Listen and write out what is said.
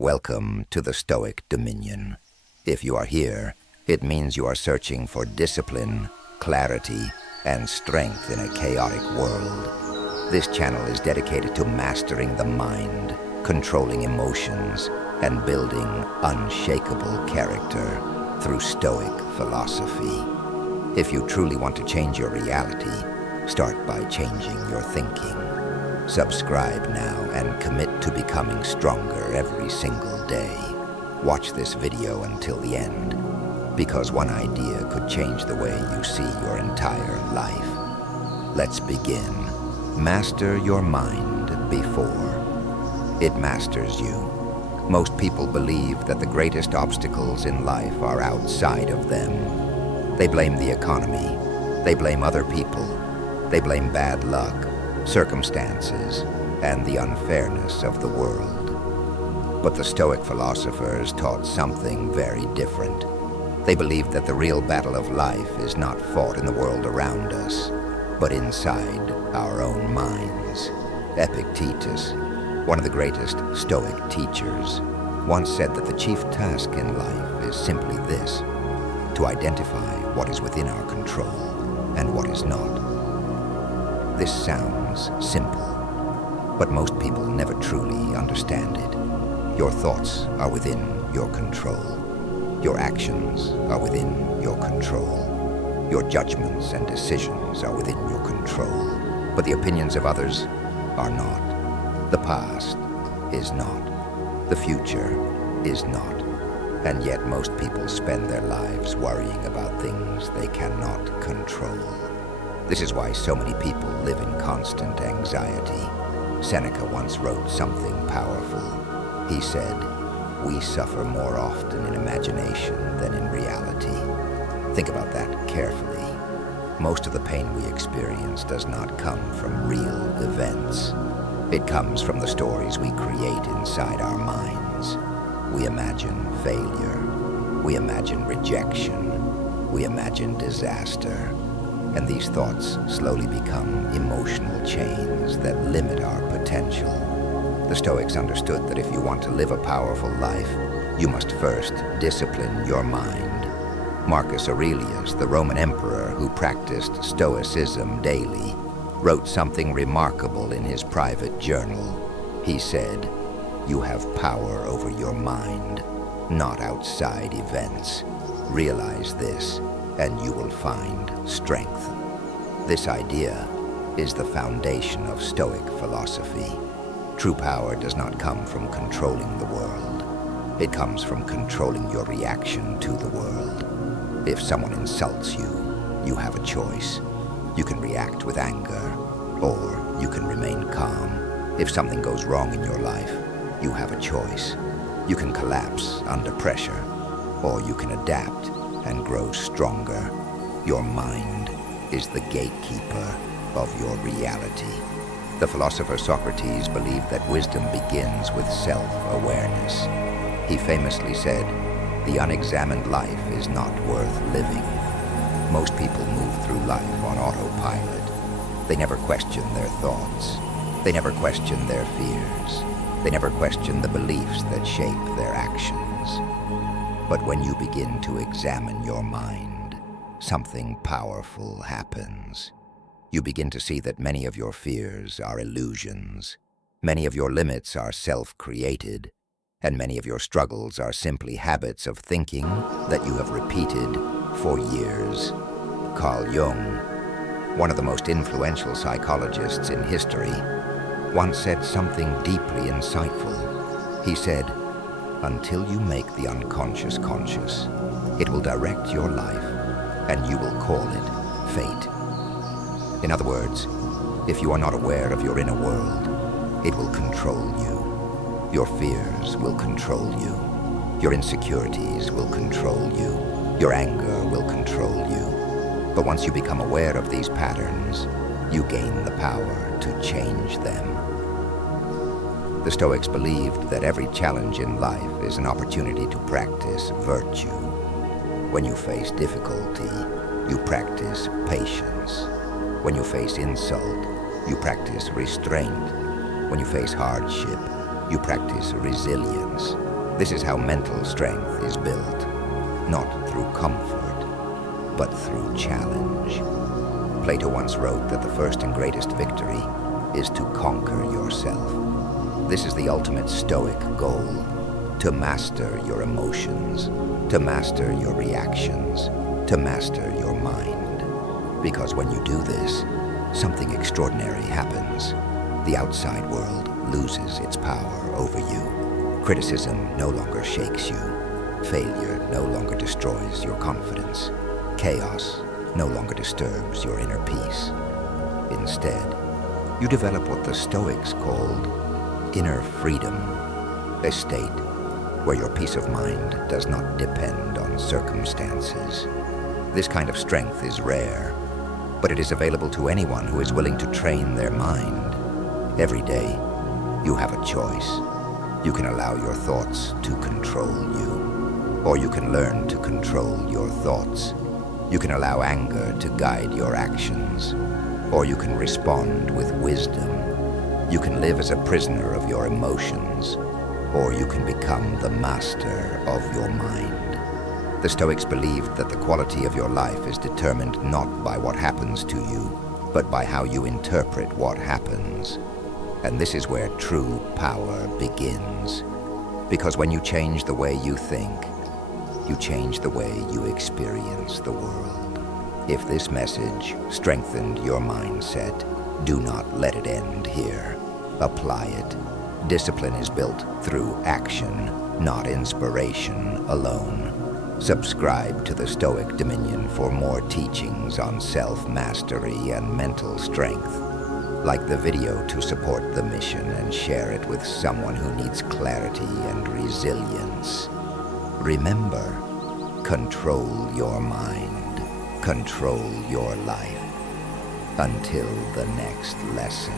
Welcome to the Stoic Dominion. If you are here, it means you are searching for discipline, clarity, and strength in a chaotic world. This channel is dedicated to mastering the mind, controlling emotions, and building unshakable character through Stoic philosophy. If you truly want to change your reality, start by changing your thinking. Subscribe now and commit to becoming stronger every single day. Watch this video until the end, because one idea could change the way you see your entire life. Let's begin. Master your mind before it masters you. Most people believe that the greatest obstacles in life are outside of them. They blame the economy. They blame other people. They blame bad luck, circumstances, and the unfairness of the world. But the Stoic philosophers taught something very different. They believed that the real battle of life is not fought in the world around us, but inside our own minds. Epictetus, one of the greatest Stoic teachers, once said that the chief task in life is simply this: to identify what is within our control and what is not. This sounds simple, but most people never truly understand it. Your thoughts are within your control. Your actions are within your control. Your judgments and decisions are within your control. But the opinions of others are not. The past is not. The future is not. And yet most people spend their lives worrying about things they cannot control. This is why so many people live in constant anxiety. Seneca once wrote something powerful. He said, "We suffer more often in imagination than in reality." Think about that carefully. Most of the pain we experience does not come from real events. It comes from the stories we create inside our minds. We imagine failure. We imagine rejection. We imagine disaster. And these thoughts slowly become emotional chains that limit our potential. The Stoics understood that if you want to live a powerful life, you must first discipline your mind. Marcus Aurelius, the Roman emperor who practiced Stoicism daily, wrote something remarkable in his private journal. He said, "You have power over your mind, not outside events. Realize this, and you will find strength." This idea is the foundation of Stoic philosophy. True power does not come from controlling the world. It comes from controlling your reaction to the world. If someone insults you, you have a choice. You can react with anger, or you can remain calm. If something goes wrong in your life, you have a choice. You can collapse under pressure, or you can adapt and grow stronger. Your mind is the gatekeeper of your reality. The philosopher Socrates believed that wisdom begins with self-awareness. He famously said, "The unexamined life is not worth living." Most people move through life on autopilot. They never question their thoughts. They never question their fears. They never question the beliefs that shape their actions. But when you begin to examine your mind, something powerful happens. You begin to see that many of your fears are illusions. Many of your limits are self-created, and many of your struggles are simply habits of thinking that you have repeated for years. Carl Jung, one of the most influential psychologists in history, once said something deeply insightful. He said, "Until you make the unconscious conscious, it will direct your life, and you will call it fate." In other words, if you are not aware of your inner world, it will control you. Your fears will control you. Your insecurities will control you. Your anger will control you. But once you become aware of these patterns, you gain the power to change them. The Stoics believed that every challenge in life is an opportunity to practice virtue. When you face difficulty, you practice patience. When you face insult, you practice restraint. When you face hardship, you practice resilience. This is how mental strength is built, not through comfort, but through challenge. Plato once wrote that the first and greatest victory is to conquer yourself. This is the ultimate Stoic goal, to master your emotions, to master your reactions, to master your mind. Because when you do this, something extraordinary happens. The outside world loses its power over you. Criticism no longer shakes you. Failure no longer destroys your confidence. Chaos no longer disturbs your inner peace. Instead, you develop what the Stoics called inner freedom, a state where your peace of mind does not depend on circumstances. This kind of strength is rare, but it is available to anyone who is willing to train their mind. Every day, you have a choice. You can allow your thoughts to control you, or you can learn to control your thoughts. You can allow anger to guide your actions, or you can respond with wisdom. You can live as a prisoner of your emotions, or you can become the master of your mind. The Stoics believed that the quality of your life is determined not by what happens to you, but by how you interpret what happens. And this is where true power begins. Because when you change the way you think, you change the way you experience the world. If this message strengthened your mindset, do not let it end here. Apply it. Discipline is built through action, not inspiration alone. Subscribe to the Stoic Dominion for more teachings on self-mastery and mental strength. Like the video to support the mission and share it with someone who needs clarity and resilience. Remember, control your mind, control your life. Until the next lesson.